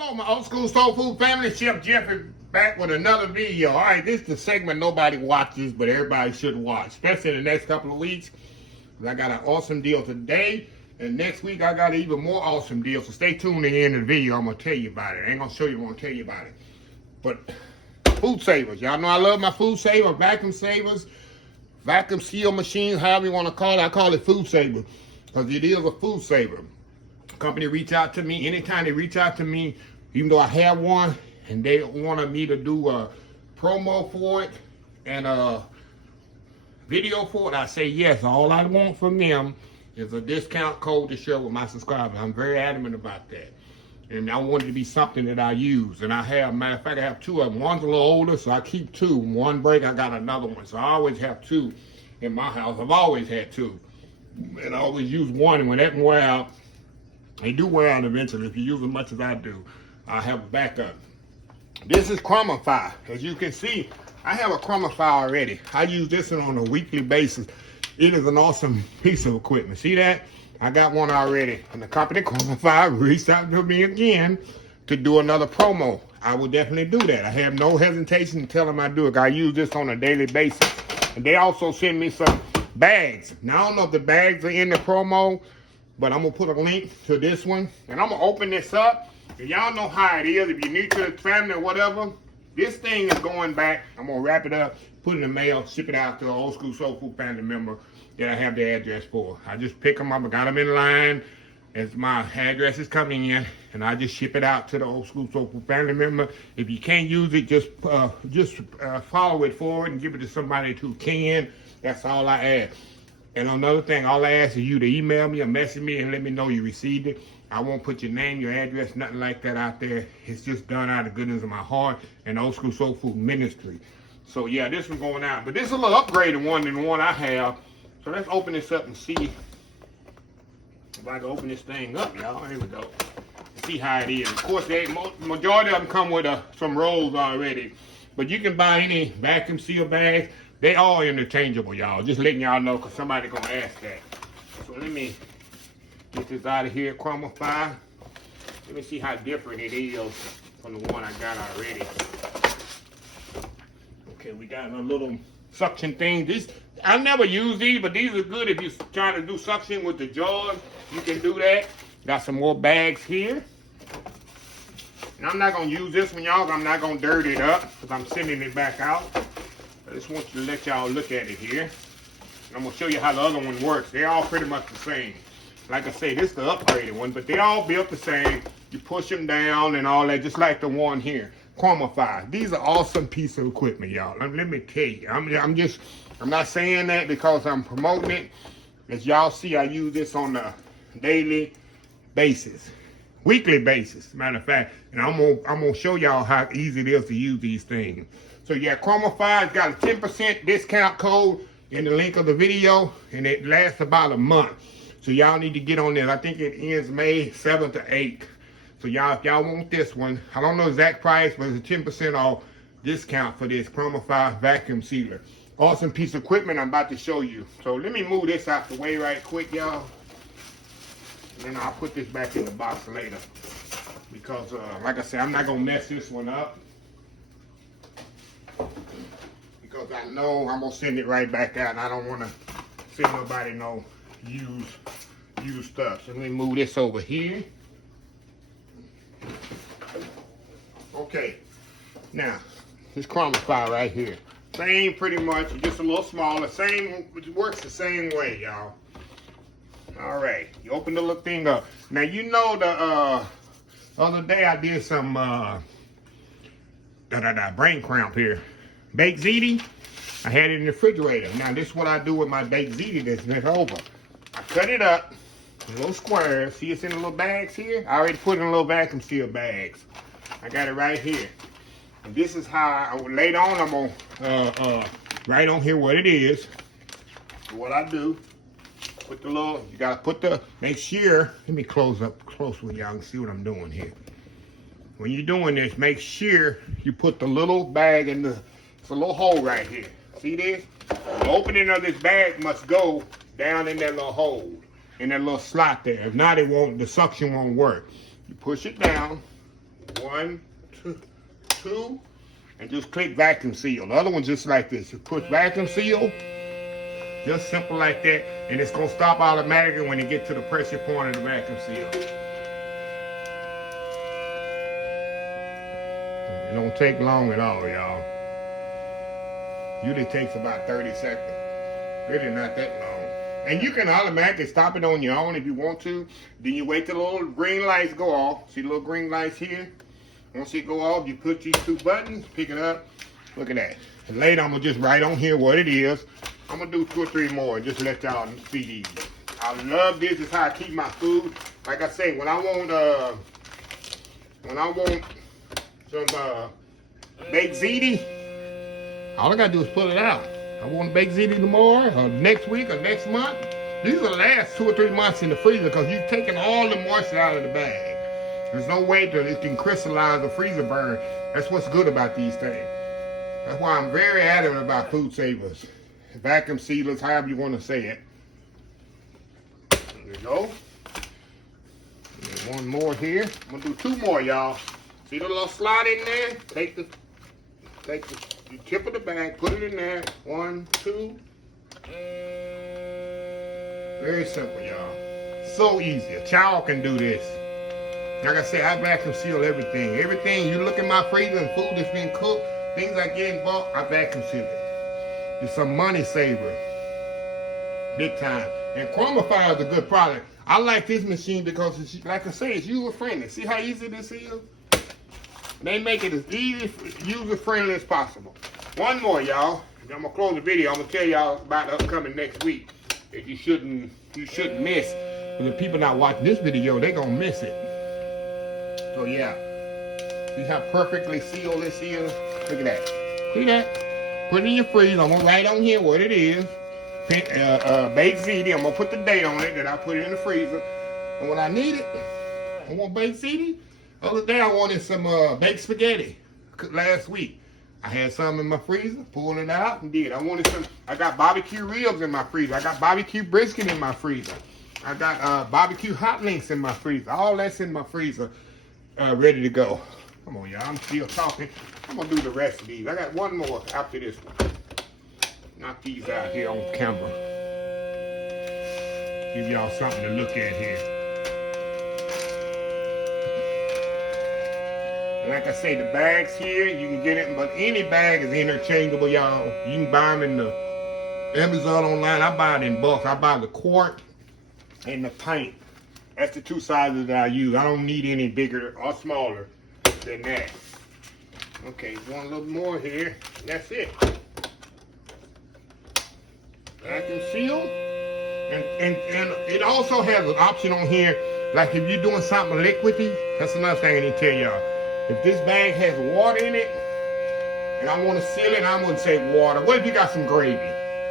Hello, my old school soul food family. Chef Jeff is back with another video. All right, this is the segment nobody watches, but everybody should watch, especially in the next couple of weeks. I got an awesome deal today, and next week I got an even more awesome deal. So stay tuned to the end of the video. I'm gonna tell you about it. I ain't gonna show you. I'm gonna tell you about it. But food savers, y'all know I love my food saver, vacuum savers, vacuum seal machines, however you want to call it. I call it food saver because it is a food saver. Company reach out to me anytime they reach out to me, even though I have one and they wanted me to do a promo for it and a video for it, I say yes. All I want from them is a discount code to share with my subscribers. I'm very adamant about that, and I want it to be something that I use. And I have, matter of fact, I have two of them. One's a little older, so I keep two. One break, I got another one, so I always have two in my house. I've always had two, and I always use one. And when that wear out, they do wear out eventually. If you use as much as I do, I have a backup. This is CROMIFY. As you can see, I have a CROMIFY already. I use this one on a weekly basis. It is an awesome piece of equipment. See that? I got one already. And the company CROMIFY reached out to me again to do another promo. I will definitely do that. I have no hesitation to tell them I do it. I use this on a daily basis. And they also send me some bags. Now, I don't know if the bags are in the promo, but I'm gonna put a link to this one, and I'm gonna open this up. And y'all know how it is. If you're new to the family or whatever, this thing is going back. I'm gonna wrap it up, put it in the mail, ship it out to an old school soul food family member that I have the address for. I just pick them up, I got them in line as my address is coming in, and I just ship it out to the old school soul food family member. If you can't use it, just follow it forward and give it to somebody who can. That's all I ask. And another thing, all I ask is you to email me or message me and let me know you received it. I won't put your name, your address, nothing like that out there. It's just done out of the goodness of my heart and Old School Soul Food Ministry. So yeah, this one's going out. But this is a little upgraded one than the one I have. So let's open this up and see if I can open this thing up, y'all. Here we go. See how it is. Of course, majority of them come with some rolls already. But you can buy any vacuum seal bags. They all interchangeable, y'all. Just letting y'all know, because somebody gonna ask that. So let me get this out of here, CROMIFY. Let me see how different it is from the one I got already. Okay, we got a little suction thing. I never use these, but these are good if you're trying to do suction with the jaws. You can do that. Got some more bags here. And I'm not gonna use this one, y'all. I'm not gonna dirty it up, because I'm sending it back out. I just want you to let y'all look at it here. And I'm gonna show you how the other one works. They're all pretty much the same. Like I say, this is the upgraded one, but they all built the same. You push them down and all that, just like the one here. CROMIFY. These are awesome piece of equipment, y'all. Let me tell you. I'm not saying that because I'm promoting it. As y'all see, I use this on a daily basis. Weekly basis, matter of fact. And I'm gonna show y'all how easy it is to use these things. So yeah, CROMIFY's got a 10% discount code in the link of the video, and it lasts about a month. So y'all need to get on this. I think it ends May 7th or 8th. So y'all, if y'all want this one, I don't know the exact price, but it's a 10% off discount for this CROMIFY vacuum sealer. Awesome piece of equipment I'm about to show you. So let me move this out the way right quick, y'all. And then I'll put this back in the box later. Because, like I said, I'm not gonna mess this one up. Because I know I'm gonna send it right back out, and I don't want to send nobody no used stuff. So let me move this over here. Okay, now this CROMIFY right here, same pretty much, just a little smaller. Same, it works the same way, y'all. All right, you open the little thing up. Now you know the other day I did some brain cramp here. Baked ziti, I had it in the refrigerator. Now this is what I do with my baked ziti that's left over. I cut it up in little squares. See, it's in the little bags here. I already put it in little vacuum seal bags. I got it right here. And this is how later on I'm gonna write on here what it is. What I do, put the little, you gotta put the, make sure, let me close up close with y'all and see what I'm doing here. When you're doing this, make sure you put the little bag in the, it's a little hole right here. See this? The opening of this bag must go down in that little hole, in that little slot there. If not, it won't, the suction won't work. You push it down, 1, 2, and just click vacuum seal. The other one's just like this. You push vacuum seal, just simple like that, and it's gonna stop automatically when you get to the pressure point of the vacuum seal. It don't take long at all, y'all. Usually takes about 30 seconds. Really not that long. And you can automatically stop it on your own if you want to. Then you wait till the little green lights go off. See the little green lights here? Once it go off, you put these 2 buttons, pick it up. Look at that. And later, I'm going to just write on here what it is. I'm going to do 2 or 3 more and just let y'all see these. I love this. This is how I keep my food. Like I say, when I want some baked ziti, all I got to do is pull it out. I want to bake ziti tomorrow, or next week, or next month. These will last 2 or 3 months in the freezer because you've taken all the moisture out of the bag. There's no way that it can crystallize or freezer burn. That's what's good about these things. That's why I'm very adamant about food savers, vacuum sealers, however you want to say it. There you go. And 1 more here. I'm gonna do 2 more, y'all. See the little slot in there? Take the tip of the bag, put it in there. 1, 2. Very simple, y'all. So easy. A child can do this. Like I said, I vacuum seal everything. Everything, you look in my freezer and food that's been cooked, things I get in bulk, I vacuum seal it. It's a money saver. Big time. And CROMIFY is a good product. I like this machine because, it's, like I say, it's user-friendly. See how easy this is? They make it as easy, user-friendly as possible. 1 more, y'all. I'm going to close the video. I'm going to tell y'all about the upcoming next week that you shouldn't miss. But the people not watching this video, they're going to miss it. So, yeah. See how perfectly sealed this is? Look at that. See that? Put it in your freezer. I'm going to write on here what it is. Baked ziti. I'm going to put the date on it that I put it in the freezer. And when I need it, I want baked ziti. The other day I wanted some baked spaghetti. Last week. I had some in my freezer. Pulled it out and did. I got barbecue ribs in my freezer. I got barbecue brisket in my freezer. I got barbecue hot links in my freezer. All that's in my freezer. Ready to go. Come on, y'all. I'm still talking. I'm going to do the rest of these. I got 1 more after this one. Knock these out here on camera. Give y'all something to look at here. Like I say, the bags here, you can get it, but any bag is interchangeable, y'all. You can buy them in the Amazon online. I buy it in bulk. I buy the quart and the pint. That's the 2 sizes that I use. I don't need any bigger or smaller than that. Okay, 1 little more here. That's it. Vacuum seal. And it also has an option on here, like if you're doing something liquidy, that's another thing I need to tell y'all. If this bag has water in it, and I want to seal it, I'm going to say water. What if you got some gravy?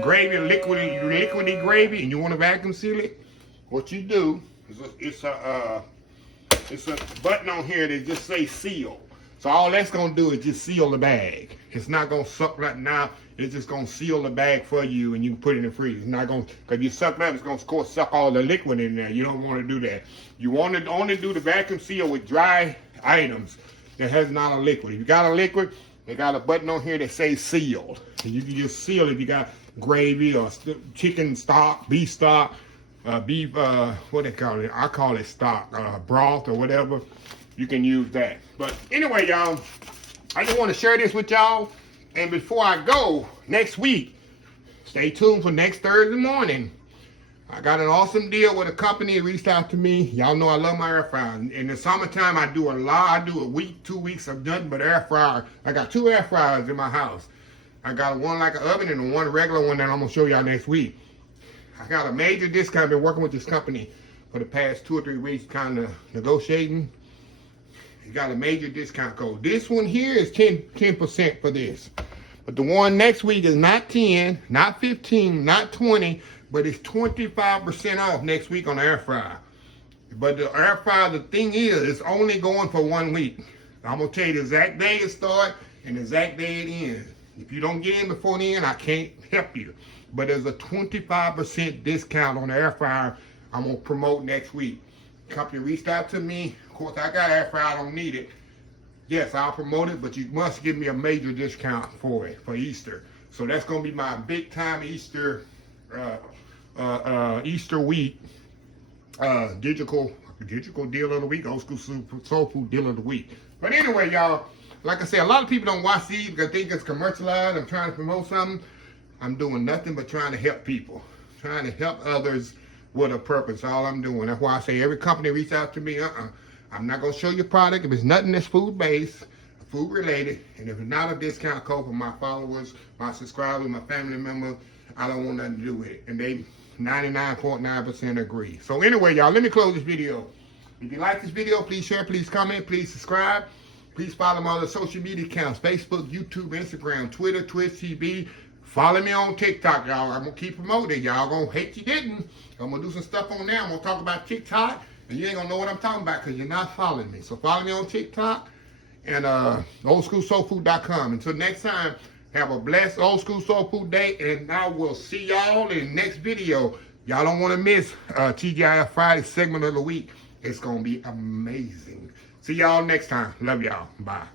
Gravy, liquidy gravy, and you want to vacuum seal it? What you do is it's a button on here that just says seal. So all that's going to do is just seal the bag. It's not going to suck right now. It's just going to seal the bag for you, and you can put it in the freezer. It's not going to, because if you suck it up, it's going to, of course, suck all the liquid in there. You don't want to do that. You want to only do the vacuum seal with dry items that has not a liquid. If you got a liquid, they got a button on here that says sealed. And you can just seal it if you got gravy or chicken stock, beef stock, beef, what they call it? I call it stock, broth or whatever. You can use that. But anyway, y'all, I just want to share this with y'all. And before I go, next week, stay tuned for next Thursday morning. I got an awesome deal with a company that reached out to me. Y'all know I love my air fryer. In the summertime, I do a lot. I do a week, 2 weeks of nothing but air fryer. I got 2 air fryers in my house. I got one like an oven and one regular one that I'm going to show y'all next week. I got a major discount. I've been working with this company for the past 2 or 3 weeks, kind of negotiating. You got a major discount code. This one here is 10% for this. But the one next week is not 10, not 15, not 20, but it's 25% off next week on the air fryer. But the air fryer, the thing is, it's only going for 1 week. I'm going to tell you the exact day it starts and the exact day it ends. If you don't get in before the end, I can't help you. But there's a 25% discount on the air fryer I'm going to promote next week. The company reached out to me. Of course, I got air fryer. I don't need it. yes, I'll promote it, but you must give me a major discount for it, for Easter. So that's going to be my big time Easter, Easter week, digital deal of the week, old school soul food deal of the week. But anyway, y'all, like I said, a lot of people don't watch these because they think it's commercialized. I'm trying to promote something. I'm doing nothing but trying to help people, trying to help others with a purpose. All I'm doing. That's why I say every company reach out to me. I'm not gonna show you product if it's nothing that's food based, food related, and if it's not a discount code for my followers, my subscribers, my family members, I don't want nothing to do with it. And they 99.9% agree. So anyway, y'all, let me close this video. If you like this video, please share, please comment, please subscribe. Please follow my other social media accounts, Facebook, YouTube, Instagram, Twitter, Twitch TV. Follow me on TikTok, y'all. I'm going to keep promoting. Y'all going to hate you didn't. I'm going to do some stuff on there. I'm going to talk about TikTok, and you ain't going to know what I'm talking about because you're not following me. So follow me on TikTok and oldschoolsoulfood.com. Until next time, have a blessed Old School Soul Food Day, and I will see y'all in the next video. Y'all don't want to miss TGIF Friday segment of the week. It's going to be amazing. See y'all next time. Love y'all. Bye.